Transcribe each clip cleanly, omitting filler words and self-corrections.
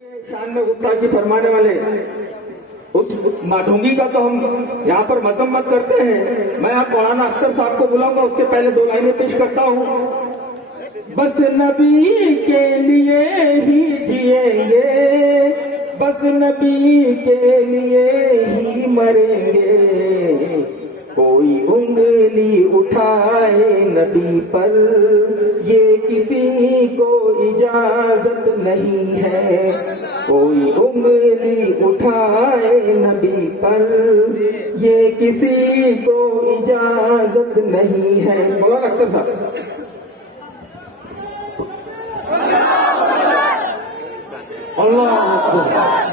شان میں گستاخی فرمانے والے اس ماڈھونگی کا تو ہم یہاں پر مذمت کرتے ہیں. میں آپ مولانا اختر صاحب کو بلاؤں گا, اس کے پہلے دو لائنیں پیش کرتا ہوں. بس نبی کے لیے ہی جئیں گے, بس نبی کے لیے ہی مریں گے. کوئی انگلی اٹھائے نبی پر یہ کسی کو اجازت نہیں ہے. کوئی انگلی اٹھائے نبی پر یہ کسی کو اجازت نہیں ہے. مولانا اختر صاحب. اللہ اکبر.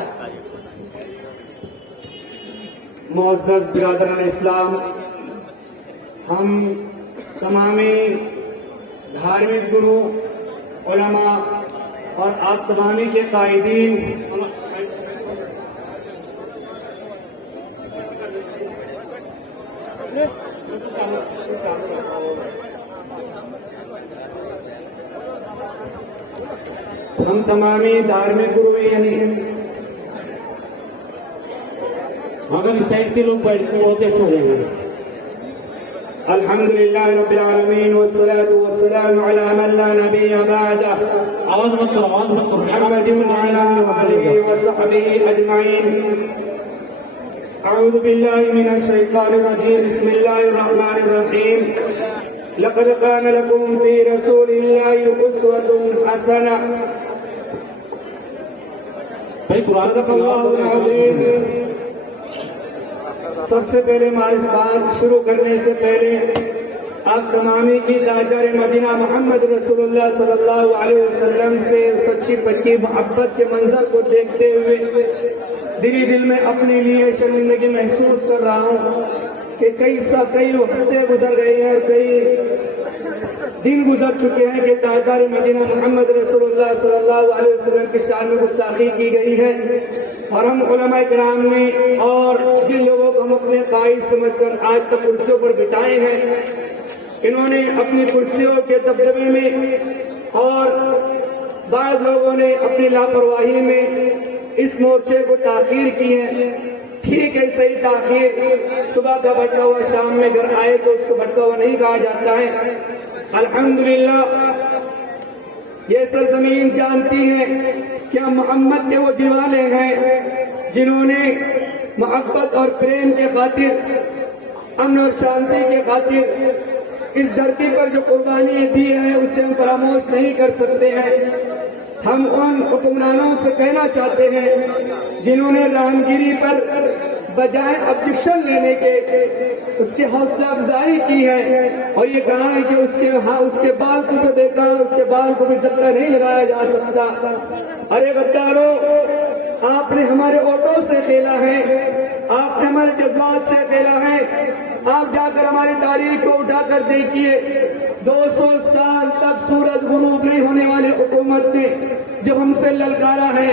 معزز برادران اسلام, ہم تمام دھارمک گرو, علماء اور آپ تمامی کے قائدین ہم تمامی دھارمک گرو یعنی مگر اس سائڈ کے لوگ بیٹھ کے ہوتے چھوڑے ہیں. الحمدللہ رب العالمین والصلاة والسلام علی من لا نبی بعدہ آواز مت کرو, آواز مت کرو. محمد وعلی آلہ وصحبہ اجمعین. اعوذ باللہ من الشیطان الرجیم. بسم اللہ الرحمن الرحیم. لقد كان لكم في رسول الله أسوة حسنة. صدق اللہ العظیم. سب سے پہلے بات شروع کرنے سے پہلے آپ تمامی کی تاجر مدینہ محمد رسول اللہ صلی اللہ علیہ وسلم سے سچی پکی محبت کے منظر کو دیکھتے ہوئے دل میں اپنے لیے شرمندگی محسوس کر رہا ہوں کہ کئی ہفتے گزر گئے ہیں اور کئی دن گزر چکے ہیں کہ تاجدار مدینہ محمد رسول اللہ صلی اللہ علیہ وسلم کی شان میں گستاخی کی گئی ہے. اور ہم علماء کرام نے اور جن لوگوں کو ہم اپنے قائد سمجھ کر آج تک کرسیوں پر بٹھائے ہیں, انہوں نے اپنی کرسیوں کے دبدبے میں اور بعض لوگوں نے اپنی لاپرواہی میں اس مورچے کو تاخیر کی ہے. ٹھیک ہے, صحیح تاخیر, صبح کا بھٹکا ہوا شام میں گھر آئے تو اس کو بھٹکا ہوا نہیں کہا جاتا ہے. الحمدللہ یہ سرزمین جانتی ہے کہ ہم محمد کے وہ جوالے ہیں جنہوں نے محبت اور پریم کے خاطر, امن اور شانتی کے خاطر اس دھرتی پر جو قربانی دی ہے اسے ہم فراموش نہیں کر سکتے ہیں. ہم ان حکمرانوں سے کہنا چاہتے ہیں جنہوں نے رحمگیری پر بجائے آبجیکشن لینے کے اس کی حوصلہ افزائی کی ہے اور یہ کہا ہے کہ اس کے بال کو بھی دیکھا, اس کے بال کو بھی دھکا نہیں لگایا جا سکتا. ارے غدارو, آپ نے ہمارے ووٹوں سے کھیلا ہے, آپ نے ہمارے جذبات سے کھیلا ہے. آپ جا کر ہماری تاریخ کو اٹھا کر دیکھیے, 200 سال تک سورج غروب نہیں ہونے والی حکومت نے جب ہم سے للکارا ہے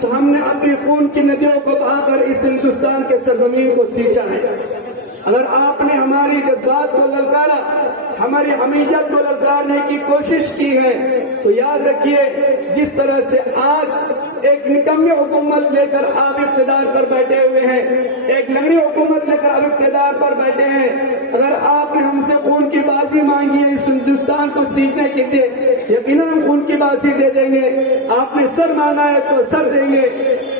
تو ہم نے اپنی خون کی ندیوں کو بہا کر اس ہندوستان کے سرزمین کو سینچا ہے. اگر آپ نے ہماری جذبات کو للکارا, ہماری حمیت کو للکارنے کی کوشش کی ہے تو یاد رکھیے جس طرح سے آج ایک نکمی حکومت لے کر آپ اقتدار پر بیٹھے ہوئے ہیں, ایک لنگڑی حکومت لے کر آپ اقتدار پر بیٹھے ہیں, اگر آپ نے ہم سے خون کی بازی مانگی ہے اس ہندوستان کو سیکھنے کے لیے, یقیناً ہم خون کی بازی دے دیں گے. آپ نے سر مانگا ہے تو سر دیں گے.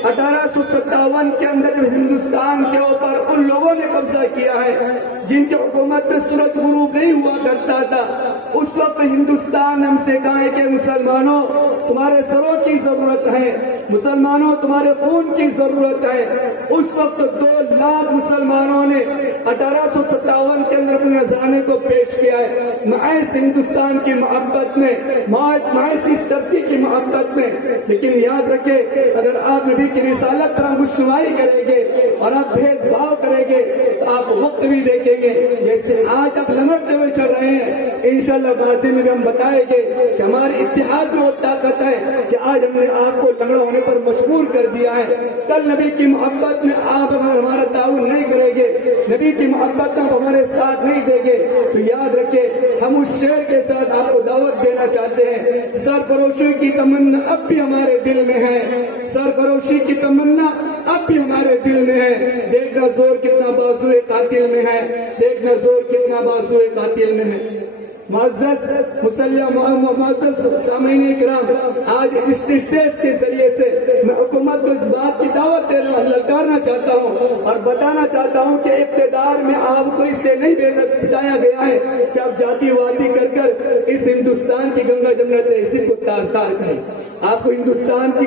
1857 کے اندر جب ہندوستان کے اوپر ان لوگوں نے قبضہ کیا ہے جن کی حکومت میں سورج غروب نہیں ہوا کرتا تھا, اس وقت ہندوستان ہم سے کہا ہے کہ مسلمانوں تمہارے سروں کی ضرورت ہے, مسلمانوں تمہارے خون کی ضرورت ہے. اس وقت 2 لاکھ مسلمانوں نے 1857 کے اندر اپنے نذرانے کو پیش کیا ہے محض ہندوستان کی محبت میں, محض اس دھرتی کی محبت میں. لیکن یاد رکھے اگر آپ نبی کی رسالت پر خوشنمائی کریں گے اور آپ بھید بھاؤ کریں گے تو آپ وقت بھی دیکھیں گے جیسے آج آپ لمٹتے ہوئے چل رہے ہیں. انشاءاللہ بازی میں بھی ہم بتائیں گے کہ ہمارے اتحاد میں وہ طاقت ہے کہ آج ہم نے آپ کو لنگڑا ہونے پر مجبور کر دیا ہے. کل نبی کی محبت میں آپ اگر ہمارا تعاون نہیں کریں گے, نبی کی محبت میں ہمارے ساتھ نہیں دیں گے, تو یاد رکھیں ہم اس شعر کے ساتھ آپ کو دعوت دینا چاہتے ہیں. سرفروشی کی تمنا اب بھی ہمارے دل میں ہے, سرفروشی کی تمنا اب بھی ہمارے دل میں ہے. دیکھنا زور کتنا بازوئے قاتل میں ہے, دیکھنا زور کتنا بازوئے قاتل میں ہے. معزز سامعین کرام, آج اس اسٹیج کے ذریعے سے میں حکومت کو اس بات کی دعوت دے رہا ہوں, للکارنا چاہتا ہوں اور بتانا چاہتا ہوں کہ اقتدار میں آپ کو اس لیے نہیں بتایا گیا ہے کہ آپ جاتی وادی کر کر اس ہندوستان کی گنگا جمنا تہذیب کو تار تار کریں. آپ کو ہندوستان کی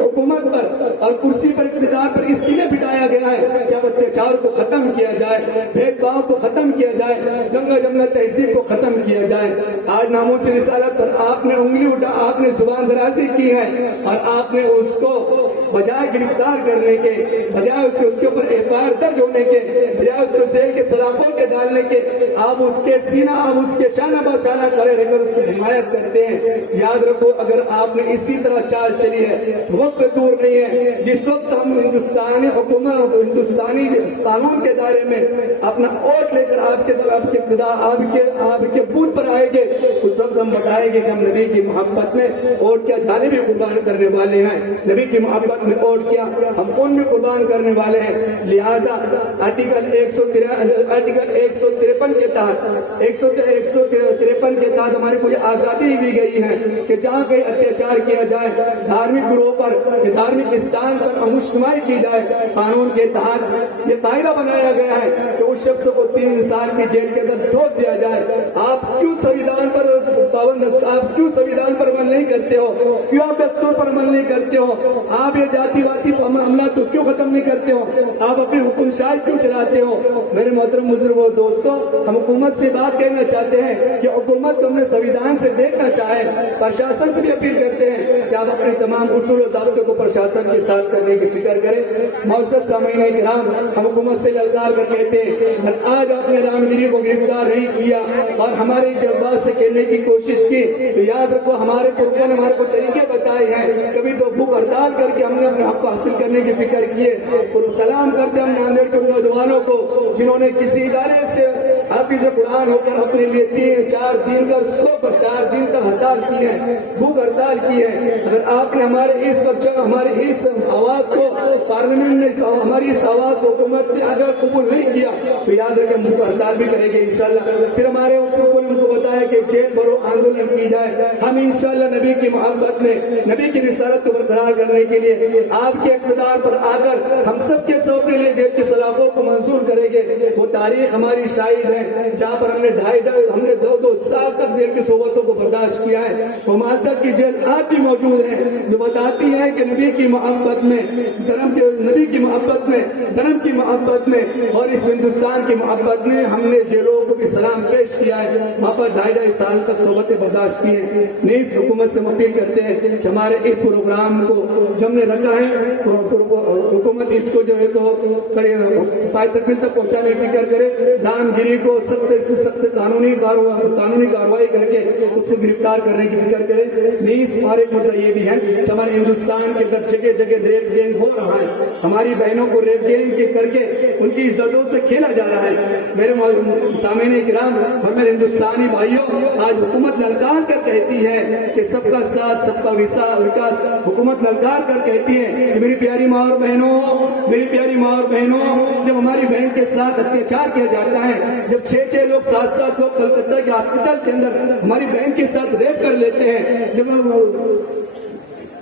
حکومت پر اور کرسی پر اقتدار پر اس لیے بتایا گیا ہے کہ اب اتیاچار کو ختم کیا جائے, بھید بھاؤ کو ختم کیا جائے, گنگا جمنا تہذیب کو ختم کیا جائے. آج ناموس رسالت پر آپ نے انگلی اٹھا, آپ نے زبان درازی کی ہے اور آپ نے اس کو بجائے گرفتار کرنے کے, بجائے اس کے اوپر FIR درج ہونے کے, بجائے اس کو جیل کے سلاخوں کے ڈالنے کے, آپ اس کے سینہ, آپ اس کے شانہ بشانہ کھڑے رہ کر اس کی حمایت کرتے ہیں. یاد رکھو اگر آپ نے اسی طرح چال چلی ہے, وقت دور نہیں ہے جس وقت ہم ہندوستانی حکومت, ہندوستانی قانون کے دائرے میں اپنا ووٹ لے کر آپ کے بوتھ پر آئیں گے, اس وقت ہم بتائیں گے کہ ہم نبی کی محبت میں ووٹ کیا جانے بھی قربان کرنے والے ہیں, نبی کی محبت میں ووٹ کیا ہم ان میں قربان کرنے والے ہیں. لہذا آرٹیکل 153 کے تحت 153 کے تحت ہماری کوئی آزادی دی گئی ہے کہ جہاں کہیں اتیاچار کیا جائے دھارمک گروہ پر, دھارمک استان پر مشتمل کی جائے, قانون کے تحت یہ قاعدہ بنایا گیا ہے کہ اس شخص کو 3 سال کی جیل کے اندر ٹھوک دیا جائے. آپ کیوں سویدھان پر پابند, آپ کیوں سویدھان پر عمل نہیں کرتے ہو, کیوں آپ دستور پر عمل نہیں کرتے ہو, آپ یہ جاتی واتی معاملہ تو کیوں ختم نہیں کرتے ہو, آپ اپنی حکم شاہی کیوں چلاتے ہو. میرے محترم بزرگوں دوستوں, ہم حکومت سے بات کہنا چاہتے ہیں کہ حکومت کو ہمیں سویدھان سے دیکھنا چاہے, پرشاسن سے بھی اپیل کرتے ہیں کہ آپ اپنے تمام اصول و ضابطوں کو پرشاسن کے ساتھ کرنے کی فکر کریں. معزز سامعین کرام, ہم حکومت سے للکار کر کہتے ہیں آج آپ نے رام گیری کو گرفتار نہیں کیا اور ہمارے جذبات سے کھیلنے کی کوشش کی, تو یاد رکھو ہمارے پرسوں نے ہمارے کو طریقے بتائے ہیں. کبھی تو بھوک ہڑتال کر کے ہم نے اپنے حق کو حاصل کرنے کی فکر کیے. سلام کرتے ہم ناندیڑ کے نوجوانوں کو جنہوں نے کسی ادارے سے حافظ قرآن ہو کر اپنے لیے 3-4 دن کا 4 دن کا ہڑتال کی ہے, بھوک ہڑتال کی ہے. اگر آپ نے ہمارے اس وقت ہماری اس آواز کو پارلیمنٹ نے ہماری اس آواز کو حکومت نے اگر قبول نہیں کیا تو یاد رکھیں بھوک ہڑتال بھی کریں گے انشاءاللہ. پھر ہمارے حکومت ان کو بتایا کہ جیل بھرو آندولن کی جائے. ہم انشاءاللہ نبی کی محبت میں, نبی کی رسالت کو برقرار کرنے کے لیے آپ کے اقتدار پر آ کر ہم سب کے سو کے لیے جیل کی سلاخوں کو منظور کریں گے. وہ تاریخ ہماری شاہد ہے جہاں پر ہم نے 2.5 سال تک جیل کی صحبتوں کو برداشت کیا ہے. وہ مالدہ کی جیل آج بھی موجود ہے جو بتاتی ہے کہ نبی کی محبت میں, نبی کی محبت میں, دھرم کی محبت میں اور اس ہندوستان کی محبت میں ہم نے جیلوں کو بھی سلام پیش کیا ہے. وہاں پر 2.5 سال تک صحبتیں برداشت کی ہیں. نیز حکومت سے اپیل کرتے ہیں کہ ہمارے اس پروگرام کو جو ہم نے رکھا ہے حکومت اس کو جو ہے تو پائے تکمیل تک پہنچانے کی فکر کرے. رام گیری کو سخت سے سخت قانونی کارروائی کر کے اس کو گرفتار کرنے کی فکر کرے. نیز ہمارے مدعا یہ بھی ہے کہ ہمارے ہندوستان کے اندر جگہ جگہ ریپ گینگ ہو رہا ہے. ہماری بہنوں کو ریپ گینگ کر کے ان کی عزتوں سے کھیلا جا رہا ہے. میرے سامعین کرام اور میرے ہندوستانی بھائیوں, آج حکومت للکار کر کہتی ہے کہ سب کا ساتھ سب کا وکاس. حکومت للکار کر کہتی ہے کہ میری پیاری ماں اور بہنوں, میری پیاری ماں اور بہنوں, جب ہماری بہن کے ساتھ اتیاچار کیا جاتا ہے, جب 6 لوگ 7 لوگ کلکتہ کے ہاسپٹل کے اندر ہماری بہن کے ساتھ ریپ کر لیتے ہیں,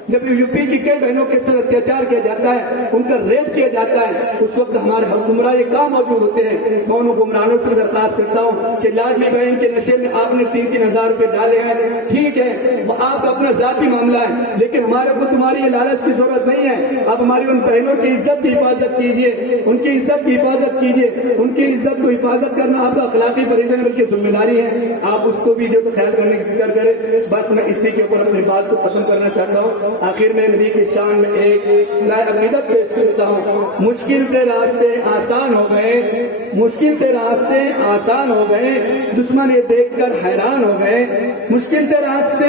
جب یو پی کی کئی بہنوں کے ساتھ اتیاچار کیا جاتا ہے, ان کا ریپ کیا جاتا ہے, اس وقت ہمارے حکمراں یہ کہاں موجود ہوتے ہیں. میں ان حکمرانوں سے درخواست کرتا ہوں کہ لاڈلی بہن کے نشے میں آپ نے 3-3 ہزار روپے ڈالے ہیں, ٹھیک ہے وہ آپ کا اپنا ذاتی معاملہ ہے, لیکن ہمارے کو تمہاری یہ لالچ کی ضرورت نہیں ہے. آپ ہماری ان بہنوں کی عزت کی حفاظت کیجیے, ان کی عزت کی حفاظت کیجیے. ان کی عزت کو حفاظت کرنا آپ کا اخلاقی فریضہ ہے بلکہ ذمہ داری ہے. آپ اس کو بھی جو خیال کرنے کی فکر کریں. بس میں اسی کے اوپر اپنی بات کو ختم کرنا چاہتا ہوں. آخر میں نبی کی شان میں ایک نیا عقیدت پیش کرتا ہوں. مشکل سے راستے آسان ہو گئے, مشکل سے راستے آسان ہو گئے, دشمن یہ دیکھ کر حیران ہو گئے. مشکل سے راستے